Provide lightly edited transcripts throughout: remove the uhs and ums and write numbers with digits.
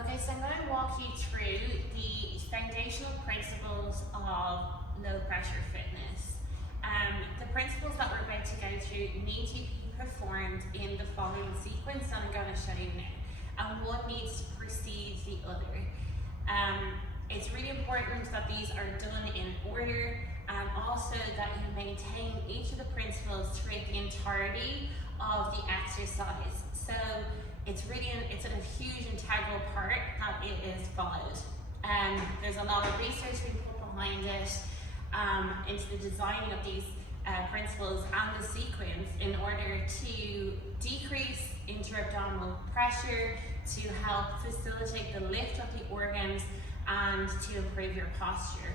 Okay, so I'm going to walk you through the foundational principles of low pressure fitness. The principles that we're about to go through need to be performed in the following sequence that I'm going to show you now, and one needs to precede the other. It's really important that these are done in order, and also that you maintain each of the principles throughout the entirety of the exercise. So it's a huge integral part that it is followed. There's a lot of research being put behind it into the designing of these principles and the sequence in order to decrease intra-abdominal pressure, to help facilitate the lift of the organs, and to improve your posture.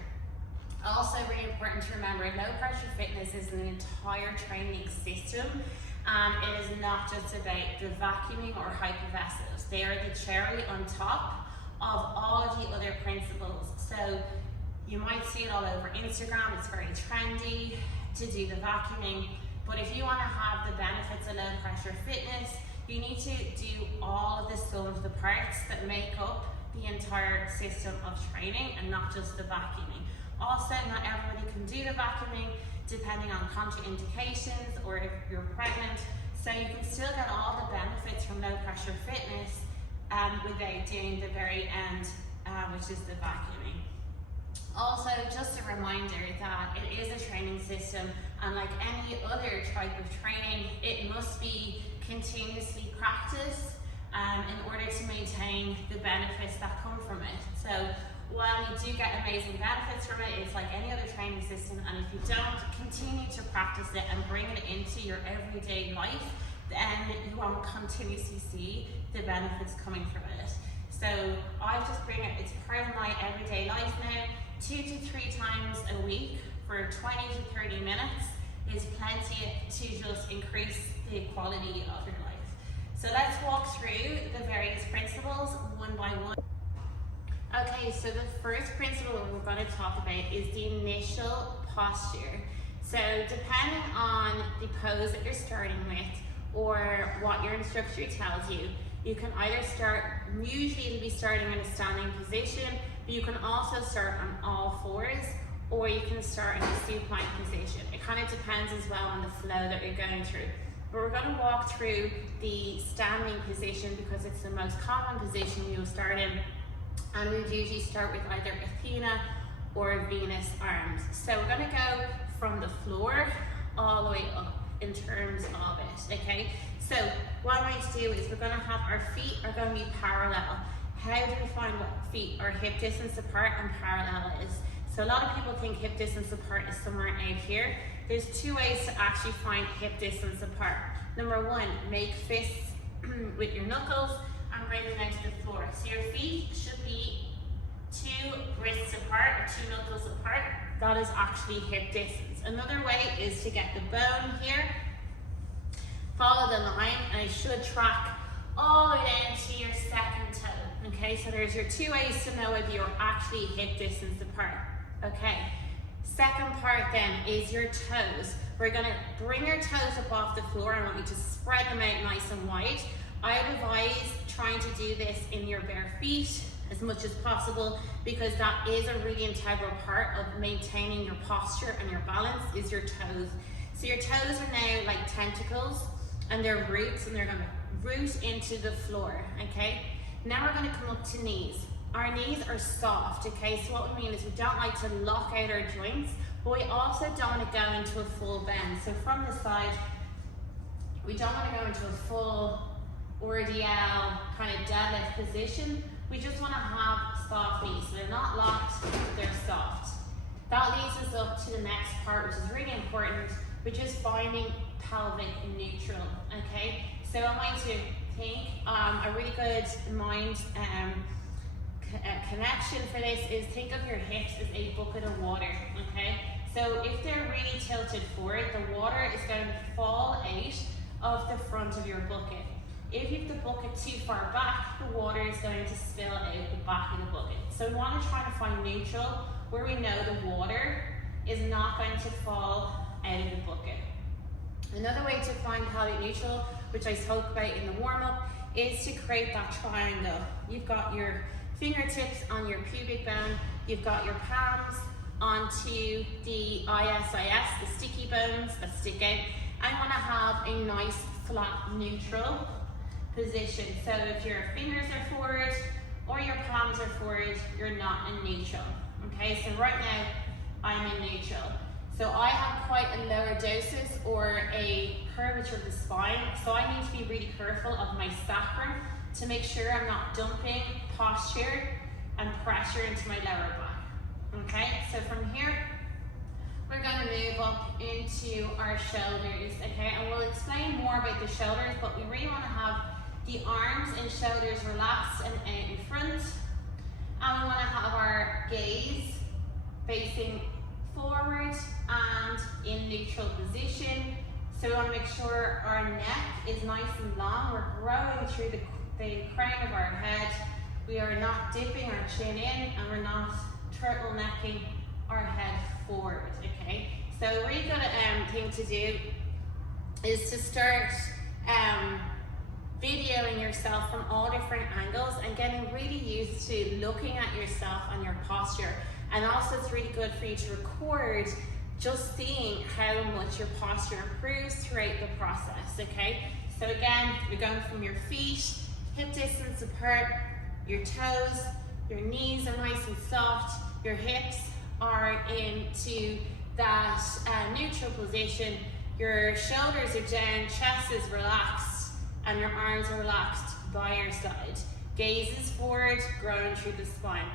Also really important to remember, low pressure fitness is an entire training system. It is not just about the vacuuming or hyperventilating. They are the cherry on top of all of the other principles. So you might see it all over Instagram. It's very trendy to do the vacuuming, but if you want to have the benefits of low pressure fitness, you need to do all of the sum of the parts that make up the entire system of training, and not just the vacuuming. Also, not everybody can do the vacuuming depending on contraindications or if you're pregnant, so you can still get all the benefits from low pressure fitness without doing the very end, which is the vacuuming. Also, just a reminder that it is a training system, and like any other type of training, it must be continuously practiced in order to maintain the benefits that come from it. So while you do get amazing benefits from it, it's like any other training system, and if you don't continue to practice it and bring it into your everyday life, then you won't continuously see the benefits coming from it. So I just bring it, it's part of my everyday life now. 2 to 3 times a week for 20 to 30 minutes is plenty to just increase the quality of your life. So let's walk through the various principles one by one. Okay, so the first principle we're going to talk about is the initial posture. So depending on the pose that you're starting with or what your instructor tells you, you can either start, usually it'll be starting in a standing position, but you can also start on all fours, or you can start in a supine position. It kind of depends as well on the flow that you're going through. But we're going to walk through the standing position because it's the most common position you'll start in, and we usually start with either Athena or Venus arms. So we're going to go from the floor all the way up in terms of it, okay? So what I'm going to do is we're going to have our feet are going to be parallel. How do we find what feet are hip distance apart and parallel is? So a lot of people think hip distance apart is somewhere out here. There's 2 ways to actually find hip distance apart. Number 1, make fists with your knuckles and bring them out to the floor. So your feet should be 2 wrists apart or 2 knuckles apart. That is actually hip distance. Another way is to get the bone here, follow the line, and it should track all the way down to your second toe. Okay, so there's your 2 ways to know if you're actually hip distance apart. Okay, second part then is your toes. We're going to bring your toes up off the floor. I want you to spread them out nice and wide. I advise trying to do this in your bare feet as much as possible, because that is a really integral part of maintaining your posture and your balance is your toes. So your toes are now like tentacles, and they're roots, and they're going to root into the floor, okay? Now we're going to come up to knees. Our knees are soft, okay? So what we mean is we don't like to lock out our joints, but we also don't want to go into a full bend. So from the side, we don't want to go into a full RDL kind of deadlift position. We just want to have soft knees. So they're not locked, they're soft. That leads us up to the next part, which is really important, which is finding pelvic neutral, okay? So I'm going to think a really good mind connection for this is think of your hips as a bucket of water, okay? So if they're really tilted forward, the water is going to fall out of the front of your bucket. If you have the bucket too far back, the water is going to spill out the back of the bucket. So we want to try to find neutral where we know the water is not going to fall out of the bucket. Another way to find pelvic neutral, which I spoke about in the warm-up, is to create that triangle. You've got your fingertips on your pubic bone, you've got your palms onto the ISIS, the sticky bones that stick out. I want to have a nice flat neutral position. So if your fingers are forward or your palms are forward, you're not in neutral. Okay, so right now I'm in neutral. So I have quite a lordosis or a curvature of the spine, so I need to be really careful of my sacrum to make sure I'm not dumping posture and pressure into my lower back. Okay, so from here, we're going to move up into our shoulders, okay? And we'll explain more about the shoulders, but we really want to have the arms and shoulders relaxed and out in front. And we want to have our gaze facing forward and in neutral position. So we want to make sure our neck is nice and long. We're growing through the crown of our head. We are not dipping our chin in, and we're not turtlenecking our head forward, okay? So a really good thing to do is to start videoing yourself from all different angles and getting really used to looking at yourself and your posture. And also it's really good for you to record just seeing how much your posture improves throughout the process, okay? So again, you're going from your feet, hip distance apart, your toes, your knees are nice and soft, your hips are into that neutral position, your shoulders are down, chest is relaxed, and your arms are relaxed by your side. Gaze is forward, growing through the spine.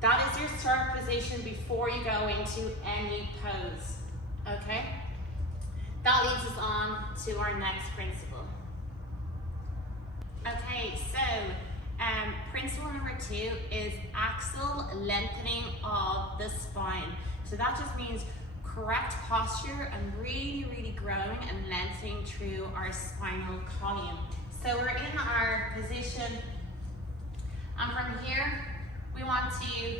That is your start position before you go into any pose, okay? That leads us on to our next principle. Okay, so principle number 2 is axial lengthening of the spine. So that just means correct posture and really growing and lengthening through our spinal column. So we're in our position, and from here we want to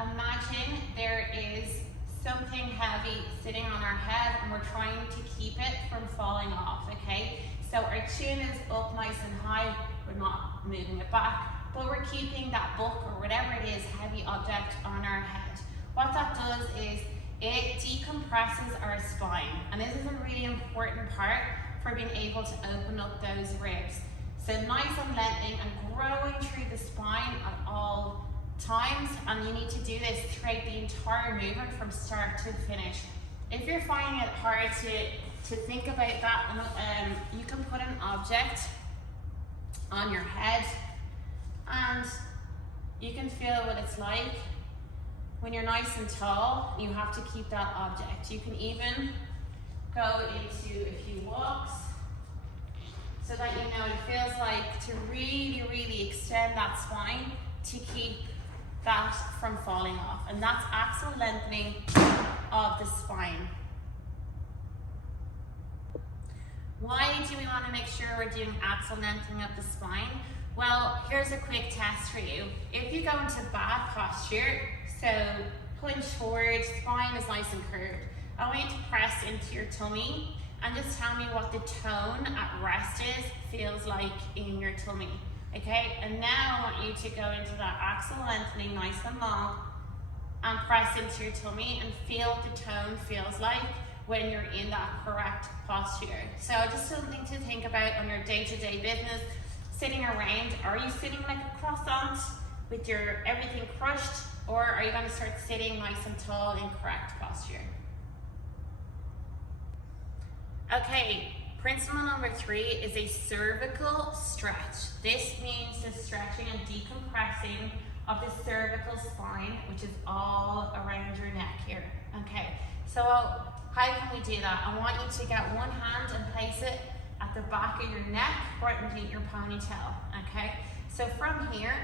imagine there is something heavy sitting on our head and we're trying to keep it from falling off, okay? So our chin is up nice and high, we're not moving it back, but we're keeping that book or whatever it is, heavy object on our head. What that does is it decompresses our spine, and this is a really important part for being able to open up those ribs. So nice and lengthening and growing through the spine at all times, and you need to do this throughout the entire movement from start to finish. If you're finding it hard to think about that, you can put an object on your head and you can feel what it's like when you're nice and tall. You have to keep that object. You can even go into a few walks so that you know what it feels like to really extend that spine to keep that from falling off. And that's axial lengthening of the spine. Why do we want to make sure we're doing axial lengthening of the spine? Well, here's a quick test for you. If you go into bad posture, so punch forward, spine is nice and curved, I want you to press into your tummy and just tell me what the tone at rest feels like in your tummy. Okay, and now I want you to go into that axial lengthening nice and long and press into your tummy and feel what the tone feels like when you're in that correct posture. So just something to think about on your day-to-day business, sitting around. Are you sitting like a croissant with your everything crushed, or are you going to start sitting nice and tall in correct posture? Okay, principle number 3 is a cervical stretch. This means the stretching and decompressing of the cervical spine, which is all around your neck here. Okay, so how can we do that? I want you to get one hand and place it at the back of your neck, right underneath your ponytail, okay? So from here,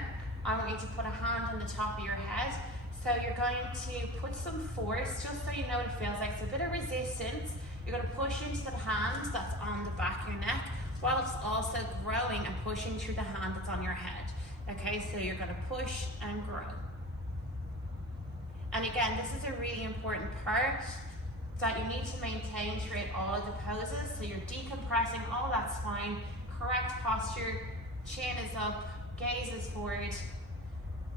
I want you to put a hand on the top of your head. So you're going to put some force, just so you know what it feels like. So a bit of resistance. You're going to push into the hand that's on the back of your neck, while it's also growing and pushing through the hand that's on your head. Okay, so you're going to push and grow. And again, this is a really important part that you need to maintain throughout all of the poses. So you're decompressing all that spine, correct posture chin is up, gaze is forward,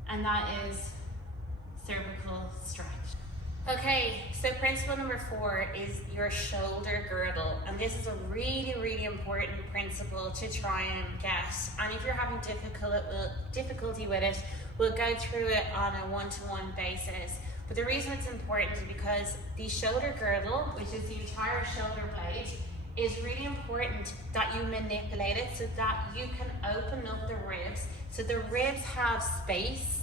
and that is cervical stretch. Okay, so principle number 4 is your shoulder girdle, and this is a really, really important principle to try and get. And if you're having difficulty with it, we'll go through it on a one-to-one basis. But the reason it's important is because the shoulder girdle, which is the entire shoulder blade, is really important that you manipulate it so that you can open up the ribs. So the ribs have space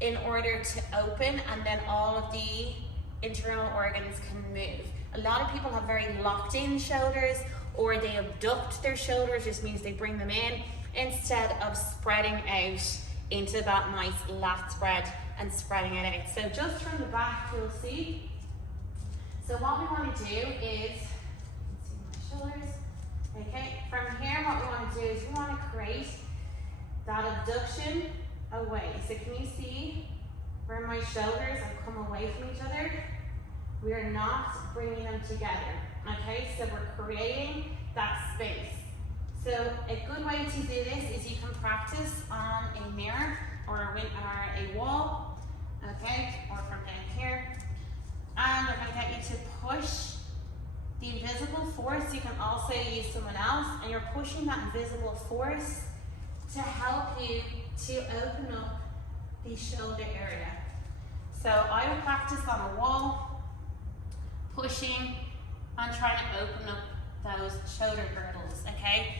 in order to open, and then all of the internal organs can move. A lot of people have very locked in shoulders, or they abduct their shoulders, just means they bring them in, instead of spreading out into that nice lat spread and spreading it out. So just from the back, you'll see. So what we want to do is, see my shoulders. Okay, from here what we want to do is we want to create that abduction away. So can you see where my shoulders have come away from each other? We are not bringing them together. Okay, so we're creating that space. So a good way to do this is you can practice on a mirror or a wall, okay, or from down here. And we're going to get you to push the invisible force. You can also use someone else, and you're pushing that invisible force to help you to open up the shoulder area. So I would practice on a wall, pushing and trying to open up those shoulder girdles, okay?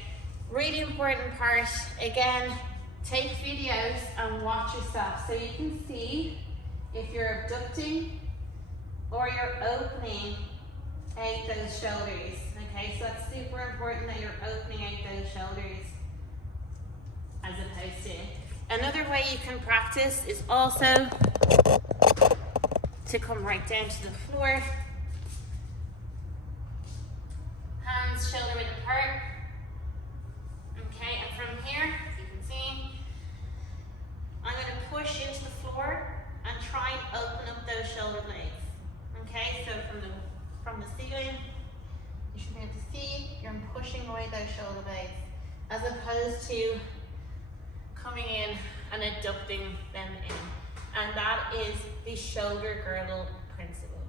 Really important part, again, take videos and watch yourself so you can see if you're abducting or you're opening out those shoulders, okay? So that's super important that you're opening out those shoulders as opposed to. Another way you can practice is also to come right down to the floor. Hands shoulder width apart. Okay, and from here, you can see, I'm going to push into the floor and try and open up those shoulder blades. Okay, so from the ceiling, you should be able to see you're pushing away those shoulder blades as opposed to coming in and abducting them in. And that is the shoulder girdle principle.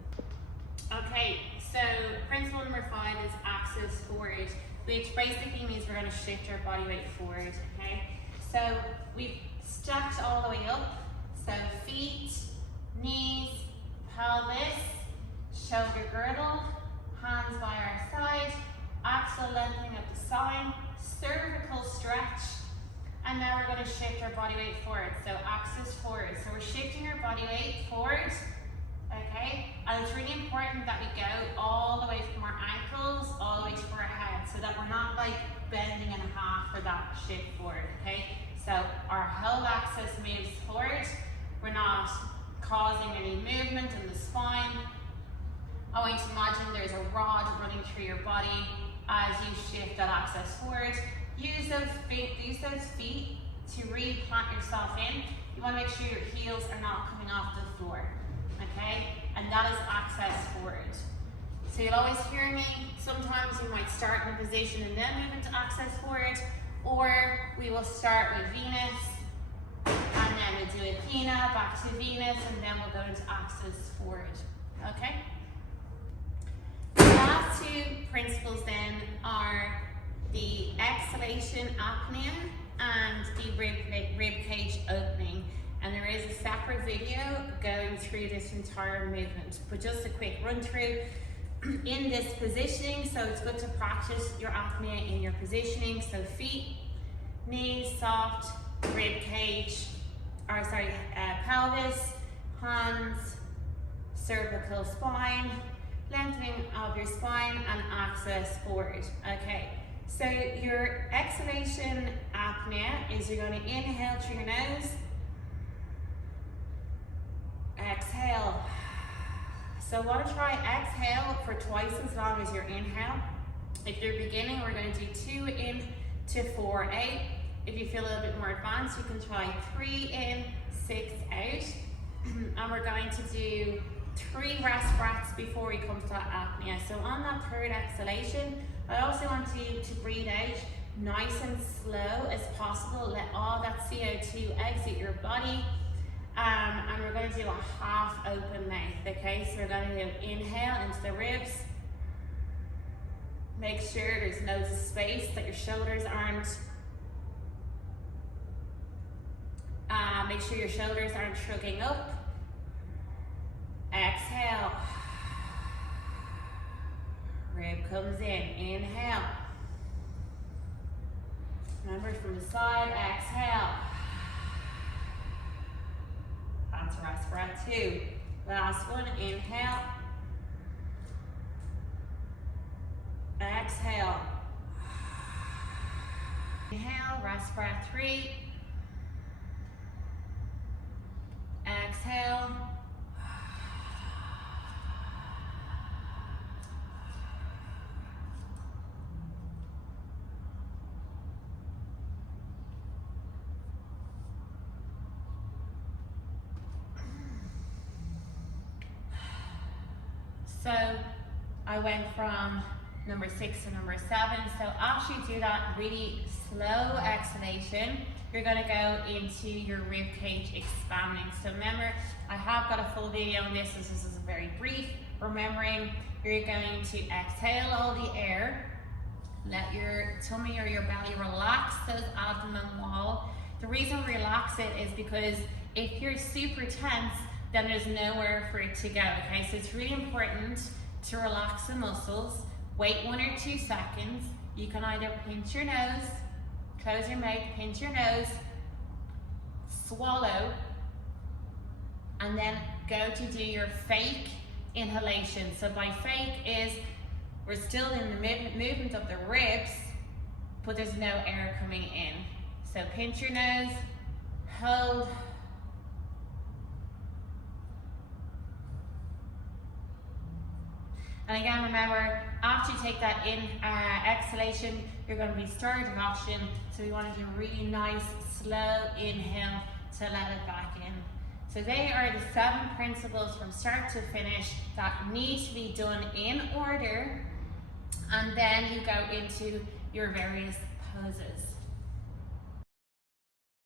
Okay, so principle number 5 is axis forward, which basically means we're going to shift our body weight forward, okay? So we've stacked all the way up. So feet, knees, pelvis, shoulder girdle, hands by our side, axial lengthening of the spine, cervical stretch, and now we're going to shift our body weight forward. So axis forward. So we're shifting our body weight forward, okay? And it's really important that we go all the way from our ankles all the way to our head so that we're not like bending in half for that shift forward, okay? So our whole axis moves forward. We're not causing any movement in the spine. I want you to imagine there's a rod running through your body as you shift that axis forward. Use those feet to really plant yourself in. You want to make sure your heels are not coming off the floor, okay? And that is access forward. So you'll always hear me, sometimes you might start in a position and then move into access forward, or we will start with Venus, and then we'll do a Pina, back to Venus, and then we'll go into access forward, okay? The last 2 principles then are the exhalation apnea and the rib cage opening. And there is a separate video going through this entire movement, but just a quick run through in this positioning. So it's good to practice your apnea in your positioning. So feet, knees soft, rib cage, pelvis, hands, cervical spine, lengthening of your spine and axis forward. Okay, so your exhalation apnea is you're going to inhale through your nose, exhale. So I want to try exhale for twice as long as your inhale. If you're beginning, we're going to do 2 in to 4 out. If you feel a little bit more advanced, you can try 3 in, 6 out. And we're going to do 3 rest breaths before we come to that apnea. So on that 3rd exhalation, I also want you to breathe out nice and slow as possible. Let all that CO2 exit your body. And we're going to do a half open mouth, okay? So we're going to do inhale into the ribs. Make sure there's loads of space, that your shoulders aren't, make sure your shoulders aren't shrugging up. Exhale. Rib comes in, inhale. Remember from the side, exhale. That's rest breath 2. Last one, inhale. Exhale. Inhale, rest breath 3. Exhale. So I went from number 6 to number 7. So after you do that really slow exhalation, you're going to go into your rib cage expanding. So remember, I have got a full video on this. This is very brief. Remembering, you're going to exhale all the air. Let your tummy or your belly relax those abdomen wall. The reason we relax it is because if you're super tense, then there's nowhere for it to go, okay? So it's really important to relax the muscles. Wait 1 or 2 seconds. You can either pinch your nose, close your mouth, pinch your nose, swallow, and then go to do your fake inhalation. So by fake is, we're still in the movement of the ribs, but there's no air coming in. So pinch your nose, hold, and again, remember, after you take that in exhalation, you're going to be starting oxygen. So we want to do a really nice, slow inhale to let it back in. So they are the 7 principles from start to finish that need to be done in order. And then you go into your various poses.